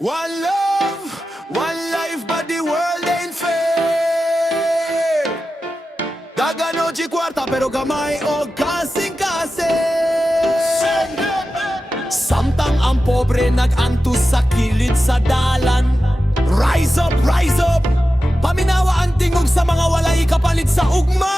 One love, one life, but the world ain't fair. Dagan o kwarta pero gamay o kasing-kasi. Samtang ang pobre nag-antus sa kilid sa dalan. Rise up, paminawa ang tingog sa mga walay kapalit sa ugma.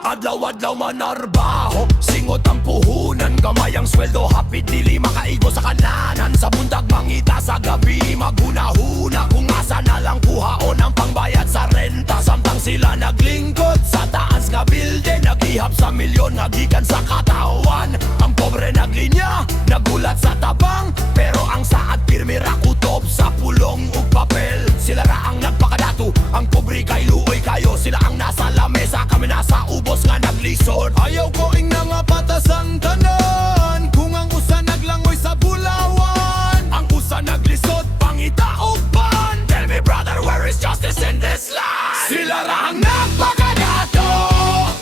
Adlaw-adlaw manarbaho, singot ang puhunan, gamay ang sweldo, hapit dili makaigo sa kananan. Sa bundag mangita, sa gabi maghuna-huna, kung asa na lang kuhaon ang pangbayad sa renta. Samtang sila naglingkod sa taas nga building, naghihap sa milyon, nagikan sa katawan. Ang pobre naglinya, nagulat sa tabang, pero ang saad pirmi rakutob sa pulong ug papel. Sila ra ang nagpakadato, ang pobre kay luoy kayo. Sila ang nasa lamesa, kami nasa ubos nga naglisod. Ayaw ko ing nga patas ang tanan, kung ang usa naglangoy sa bulawan, ang usa naglisod pangita og ban. Tell me brother, where is justice in this land? Sila ra ang nagpakadato,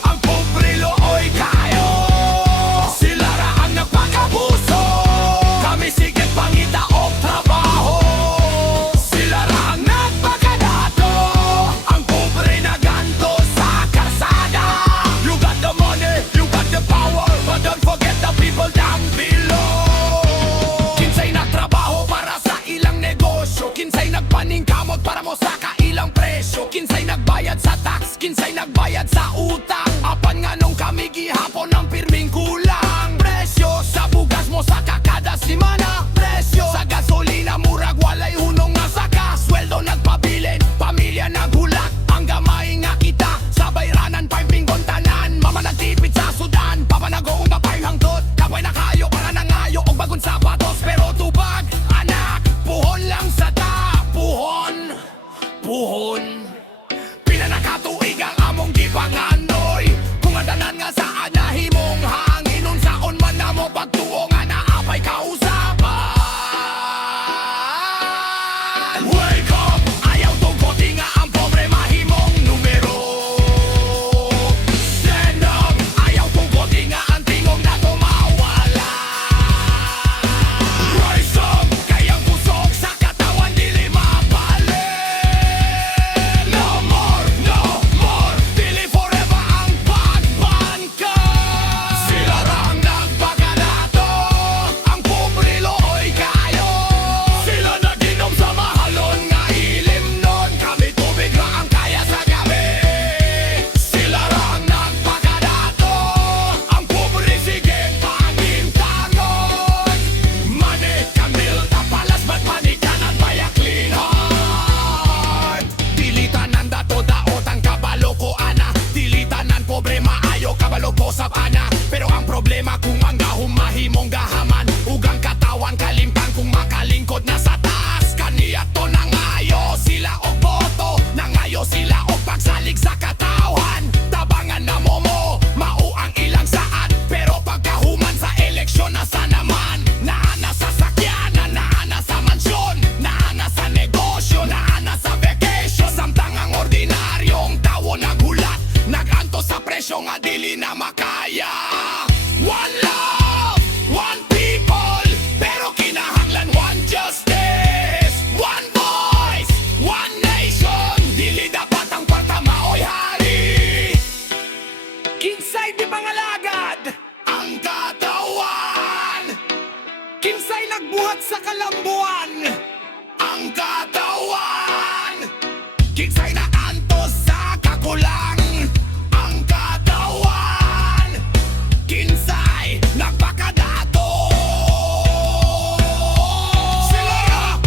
ang pobre luoy kayo. Sila ra ang nagpakabuso, kami sige pangita og trabaho. Sila ra ang nagpakadato, ang pobre naganto sa karsada. You got the money, you got the power, but don't forget the people down below. Kinsay nagtrabaho para sa ilang negosyo, kinsay nagpaningkamot para mo sa kailang presyo, kinsay nagbayad sa tax, kinsay nagbayad sa utang. Apan nga nung kami gihapon ang pirming kulang. Presyo sa bugas mo sa kakada simana, presyo sa gasolina murag walay hunong nga saka. Sweldo nagpabilin, pamilya naghulak, ang gamay nga kita sa bayranan paimpinggon tanan. Mama nagtipid sa sudan, papa nag-uumba pa'y hangtot, kapay na kayo para nangayo og bagong sapatos. Pero tubag, anak, puhon lang sa ta, puhon. Pila na katuig ang among gipanganoy, kung adanan nga saan na himong hangin, unsaon man na mo pagtuo nga naapay kausapan. Wake up, ayaw tungkoti nga ang pobre mahimong numero. Stand up, ayaw tungkoti nga ang tingog na tumawala. Rise up, kayang busog sa katawan dili mabalik. No more, dili forever ang pagban ka. Sila ra ang nagpakadato, ang pobre looy kayo. Sila naginom sa mahalon nga ilim nun, kami tubig ra ang kaya sa gabi. Sila ra ang nagpakadato, ang pobre sige pagintangon. Money can build a palace, but money cannot buy a clean heart. Dilitan ang dato daot ang kabalo ko ana, dilitan ang pobre maayo kabalo po sa pana. Pero ang problema kung ang gahom mahimong gahaman, ug ang katawan kalimtan kung makalingkod na sa taas. Kaniya to nangayo sila og boto, nangayo sila og pagsalig sa katawan. Tabangan na mo mao ang ilang saad, pero pagkahuman sa eleksyon nasa naman. Naana sa sakyanan, naana sa mansyon, naana sa negosyo, naana sa vacation. Samtang ang ordinaryong tawo naghulat, naganto sa presyo nga dili na makaya. One love, one people, pero kinahanglan one justice. One voice, one nation, dili dapat ang kwarta maoy hari. Kinsay di pangalagad ang katawan, kinsay nagbuhat sa kalambuan ang katawan, kinsay naantos sa kakulang ang katawan, kinsay nagpakadato. Sila ra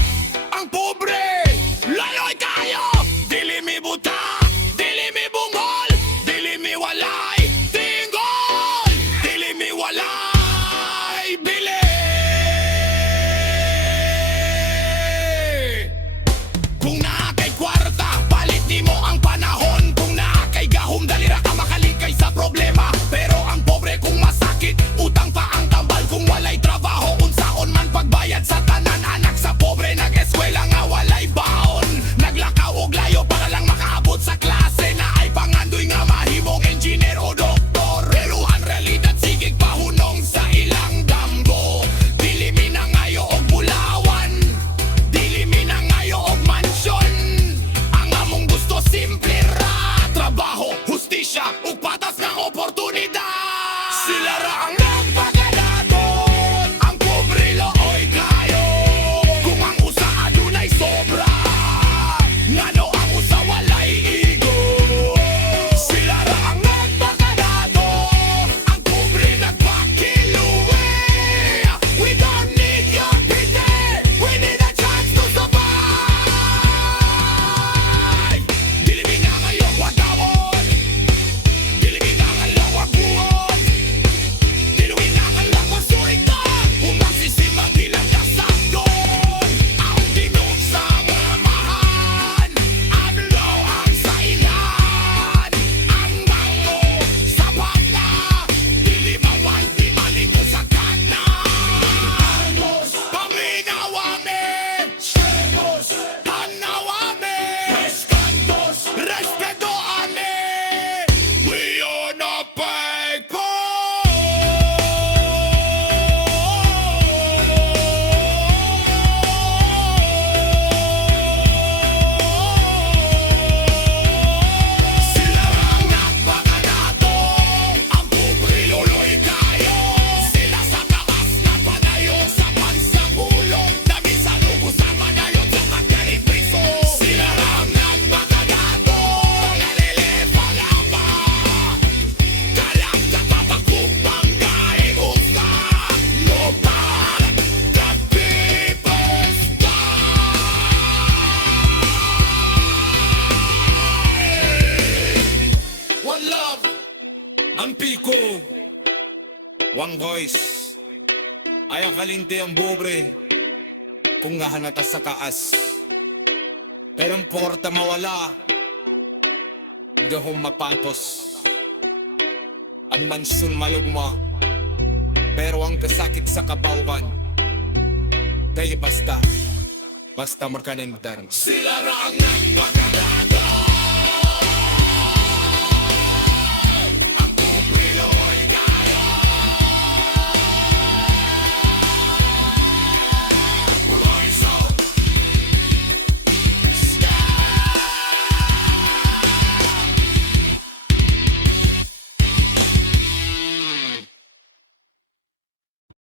ang pobre layoy kayo, dili mi buta, dili mi bungol, dili mi walay tingol, dili mi walay bili. Kung naa kay kwarta, palit ni One voice. Ayaw kalinti ang bubre. Kung nahanata sa kaas. Pero ang porta mawala. Gahong mapatos. Ang mansyon malugma. Pero ang kasakit sa kabawan. Kaya basta markanindar. Sila ra ang nagpakada.